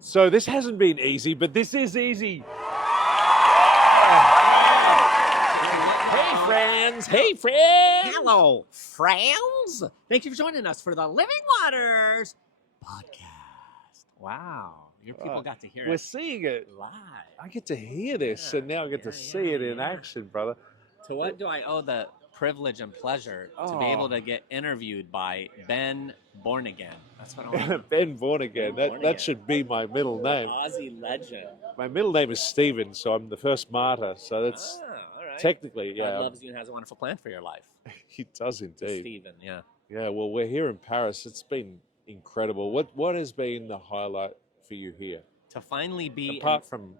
So this hasn't been easy, but this is easy. Hey, friends. Hey, friends. Hello, friends. Thank you for joining us for the Living Waters podcast. Wow, your people got to hear We're it seeing it. live. I get to hear this, and now I get to see it in action, brother. To what do I owe the privilege and pleasure to be able to get interviewed by Ben Born Again? That's what I want. Ben Born Again. Ben Born That Again. should be my middle name. Aussie legend. My middle name is Stephen, so I'm the first martyr. So that's all right. technically, God yeah. loves you and has a wonderful plan for your life. He does indeed. Stephen, yeah. Yeah, well, we're here in Paris. It's been incredible. What has been the highlight for you here? To finally be Apart from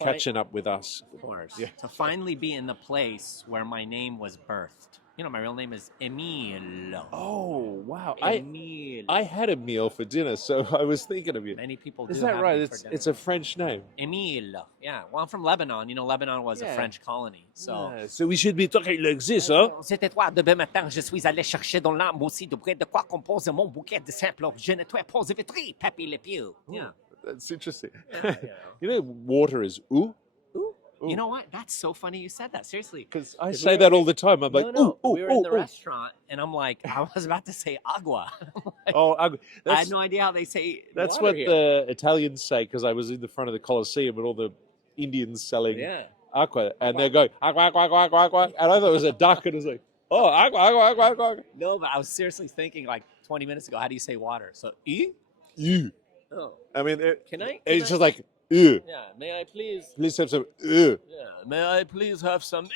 catching up with us. Of course. Yeah. To finally be in the place where my name was birthed. You know, my real name is Emeal. Oh, wow. Emeal. I had Emeal for dinner, so I was thinking of you. Many people do. Is that have right? me for dinner. It's a French name. Emeal. Yeah. Well, I'm from Lebanon. You know, Lebanon was a French colony. So. Yeah, so we should be talking like this, huh? C'était toi, demain matin, je suis allé chercher dans l'âme aussi de près de quoi compose mon bouquet de simples je nettoie pose vitry, papy le pieux. Yeah. That's interesting. Yeah. You know, water is ooh. Ooh. You know what? That's so funny you said that. Seriously. Because I say that all the time. I'm like, no. ooh, we were in the ooh. restaurant, and I'm like, I was about to say agua. Like, Oh, I had no idea how they say. That's water what here. the Italians say. Because I was in the front of the Colosseum and all the Indians selling aqua, and they go aqua, aqua, aqua, aqua, aqua, and I thought it was a duck, and it was like, oh, aqua, aqua, aqua, aqua. No, but I was seriously thinking like 20 minutes ago. How do you say water? So You. Oh. I mean, It's just like ew. Yeah. May I please? Please have some ew. Yeah. May I please have some?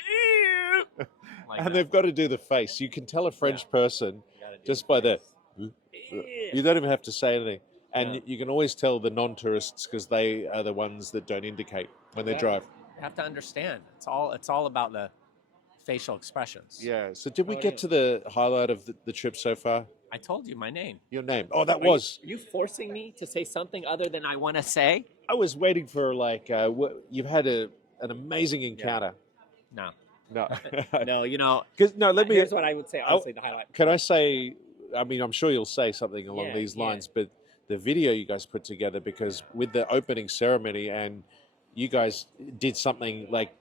Like And that. they've got to do the face. You can tell a French person just by the. You don't even have to say anything, and you can always tell the non-tourists because they are the ones that don't indicate when they drive. You have to understand. It's all about the facial expressions. Yeah. So did we get to the highlight of the trip so far? I told you my name. Your name. Oh, that was. Are you forcing me to say something other than I want to say? I was waiting for like you've had an amazing encounter. No. No. No, you know. Here's what I would say. Honestly, the highlight. Can I say? I mean, I'm sure you'll say something along these lines, but the video you guys put together, because with the opening ceremony, and you guys did something like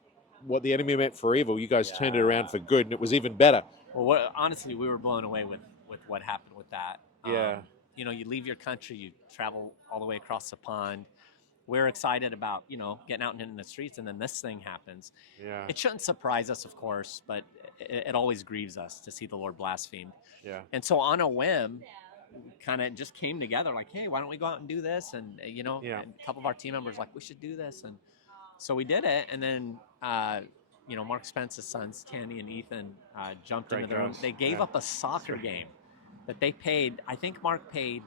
what the enemy meant for evil, you guys turned it around for good, and it was even better. Well, honestly, we were blown away with what happened with that. Yeah. You know, you leave your country, you travel all the way across the pond. We're excited about, you know, getting out in the streets, and then this thing happens. Yeah. It shouldn't surprise us, of course, but it always grieves us to see the Lord blasphemed. Yeah. And so on a whim, kind of just came together like, hey, why don't we go out and do this? And, you know, and a couple of our team members like, we should do this. And so we did it. And then, you know, Mark Spence's sons, Tandy and Ethan, jumped into the room. They gave up a soccer game that they paid. I think Mark paid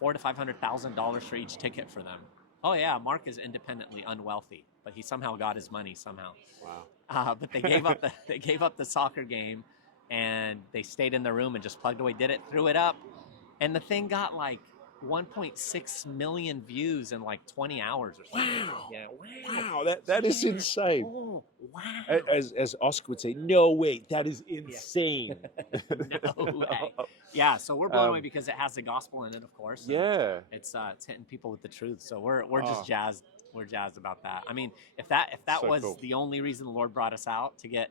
$400,000 to $500,000 for each ticket for them. Oh yeah, Mark is independently unwealthy, but he somehow got his money somehow. Wow. But they gave up the soccer game, and they stayed in the room and just plugged away, did it, threw it up, and the thing got like 1.6 million views in like 20 hours or something. Wow. Yeah. Wow, that is insane. Oh, wow. As Oscar would say, no way, that is insane. No way. Yeah, so we're blown away because it has the gospel in it, of course. Yeah. It's hitting people with the truth. So we're just jazzed. We're jazzed about that. I mean, if that So was cool. the only reason the Lord brought us out to get,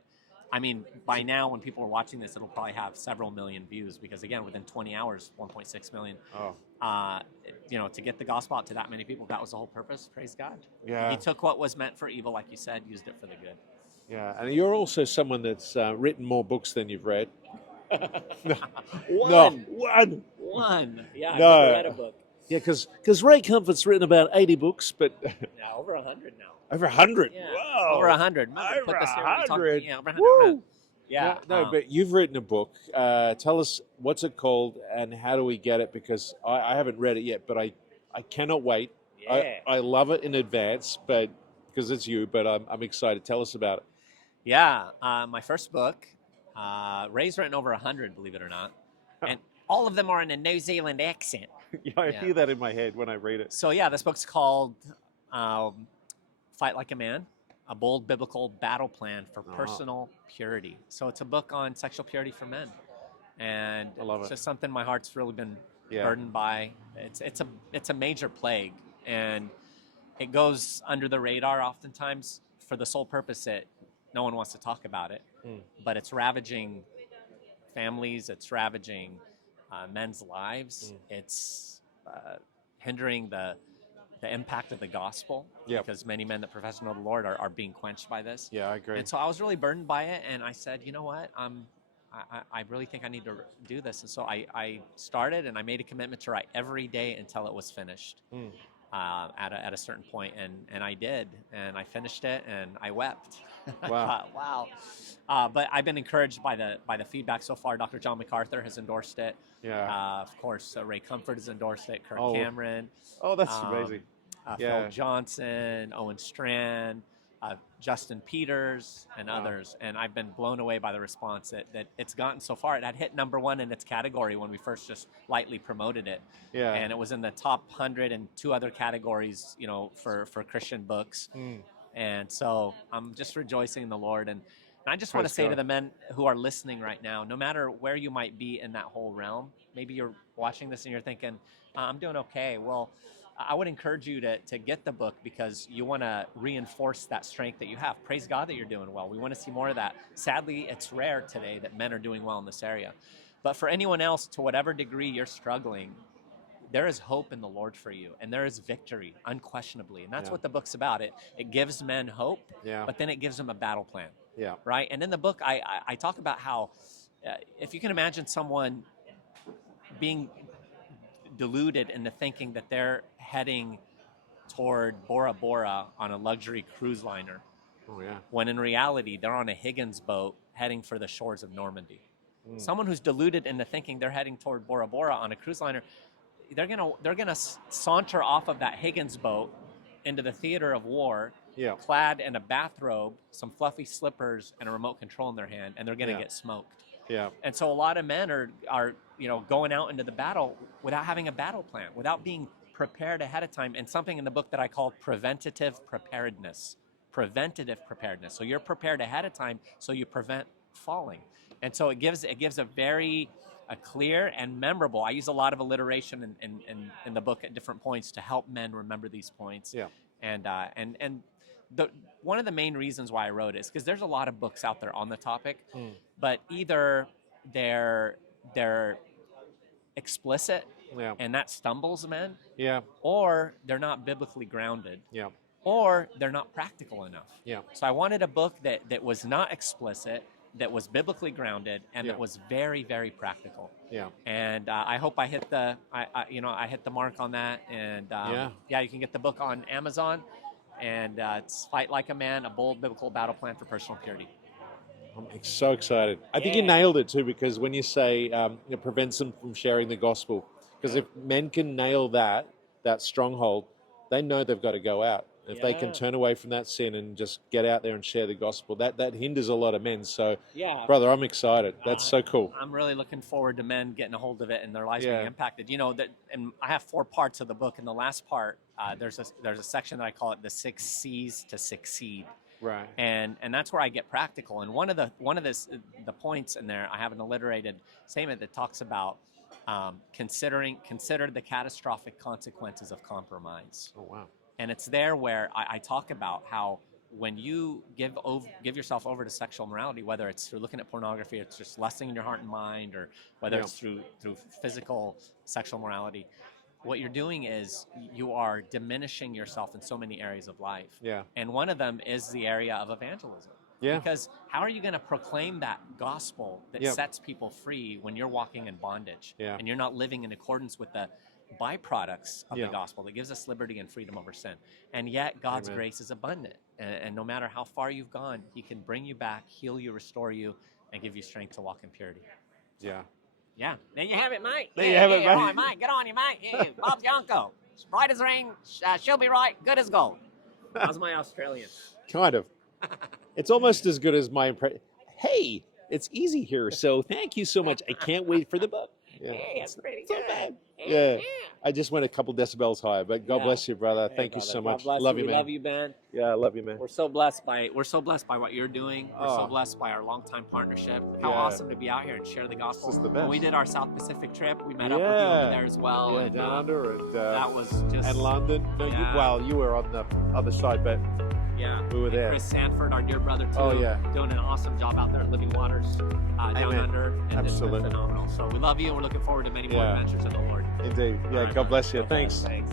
I mean, by now when people are watching this, it'll probably have several million views because again, within 20 hours, 1.6 million. You know, to get the gospel out to that many people, that was the whole purpose. Praise God. Yeah. He took what was meant for evil, like you said, used it for the good. Yeah, and you're also someone that's written more books than you've read. One. Yeah, I've never read a book. Yeah, because Ray Comfort's written about 80 books, but Yeah, over 100 now. over 100. Yeah, Wow. over 100. Over Put this here, we talk- 100. Yeah, over 100. Woo. Yeah. No, but you've written a book. Tell us what's it called and how do we get it? Because I haven't read it yet, but I cannot wait. Yeah. I love it in advance, but because it's you. But I'm excited. Tell us about it. Yeah, my first book, Ray's written over 100, believe it or not, and all of them are in a New Zealand accent. I hear that in my head when I read it. So yeah, this book's called Fight Like a Man, a bold biblical battle plan for personal purity. So it's a book on sexual purity for men, and I love it's it. just something my heart's really been burdened by. It's a major plague and it goes under the radar oftentimes for the sole purpose that no one wants to talk about it, but it's ravaging families, it's ravaging men's lives, it's hindering the impact of the gospel, because many men that profess to know the Lord are being quenched by this. Yeah, I agree. And so I was really burdened by it, and I said, you know what, I really think I need to do this. And so I started, and I made a commitment to write every day until it was finished. At a certain point, and I did, and I finished it, and I wept. Wow. I thought, wow. But I've been encouraged by the feedback so far. Dr. John MacArthur has endorsed it. Yeah. Of course, Ray Comfort has endorsed it. Kirk Cameron. Oh, that's amazing. Phil Johnson, Owen Strand, Justin Peters, and others. And I've been blown away by the response that it's gotten so far. It had hit #1 in its category when we first just lightly promoted it. Yeah. And it was in the top 100 and 2 other categories, for Christian books. And so I'm just rejoicing in the Lord. And I just want to say to the men who are listening right now, no matter where you might be in that whole realm, maybe you're watching this and you're thinking, I'm doing okay. Well, I would encourage you to get the book, because you want to reinforce that strength that you have. Praise God that you're doing well. We want to see more of that. Sadly, it's rare today that men are doing well in this area. But for anyone else, to whatever degree you're struggling, there is hope in the Lord for you, and there is victory, unquestionably. And that's what the book's about. It gives men hope, but then it gives them a battle plan. Yeah. Right? And in the book, I talk about how, if you can imagine someone being deluded into thinking that they're heading toward Bora Bora on a luxury cruise liner, when in reality they're on a Higgins boat heading for the shores of Normandy. Someone who's deluded into thinking they're heading toward Bora Bora on a cruise liner, they're gonna saunter off of that Higgins boat into the theater of war, clad in a bathrobe, some fluffy slippers, and a remote control in their hand, and they're gonna get smoked. Yeah. And so a lot of men are going out into the battle without having a battle plan, without being prepared ahead of time, and something in the book that I call preventative preparedness. Preventative preparedness. So you're prepared ahead of time, so you prevent falling. And so it gives a very clear and memorable. I use a lot of alliteration in the book at different points to help men remember these points. Yeah. And one of the main reasons why I wrote it is because there's a lot of books out there on the topic, but either they're explicit, and that stumbles men, or they're not biblically grounded, or they're not practical enough. So I wanted a book that was not explicit, that was biblically grounded, and that was very, very practical. And I hope I hit the mark on that. And you can get the book on Amazon, and it's Fight Like a Man: A Bold Biblical Battle Plan for Personal Purity. I'm so excited. I think you nailed it too, because when you say it prevents them from sharing the gospel, because if men can nail that stronghold, they know they've got to go out. If they can turn away from that sin and just get out there and share the gospel, that hinders a lot of men. So, brother, I'm excited. That's so cool. I'm really looking forward to men getting a hold of it and their lives being impacted. And I have 4 parts of the book. In the last part, there's a section that I call it the 6 C's to succeed. Right. And that's where I get practical. And one of the points in there, I have an alliterated statement that talks about consider the catastrophic consequences of compromise. Oh, wow. And it's there where I talk about how when you give yourself over to sexual morality, whether it's through looking at pornography, it's just lusting in your heart and mind, or whether it's through physical sexual morality, what you're doing is you are diminishing yourself in so many areas of life. Yeah. And one of them is the area of evangelism. Yeah. Because how are you going to proclaim that gospel that sets people free when you're walking in bondage and you're not living in accordance with the byproducts of the gospel that gives us liberty and freedom over sin? And yet God's grace is abundant, and no matter how far you've gone, he can bring you back, heal you, restore you, and give you strength to walk in purity. Yeah, there you have it, mate. There you have it, mate. All right, mate. Get on you, mate. Yeah, Bob's your uncle. It's bright as rain, she'll be right, good as gold. How's my Australian? Kind of. It's almost as good as my impression. Hey, it's easy here, so thank you so much. I can't wait for the book. Yeah, it's pretty good. So bad. Yeah. I just went a couple decibels higher, but God bless you, brother. Thank you so much. Love you, man. Love you, man. Yeah, I love you, man. We're so blessed by what you're doing. We're so blessed by our longtime partnership. How awesome to be out here and share the gospel. This is the best. When we did our South Pacific trip, we met up with you over there as well. Yeah, and, down under, and that was just and London. No, you were on the other side, but we were there. Chris Sanford, our dear brother too, doing an awesome job out there at Living Waters down under. And absolutely phenomenal. So we love you, and we're looking forward to many more adventures in the Lord. Indeed. Yeah, God bless you. Thanks. Thanks.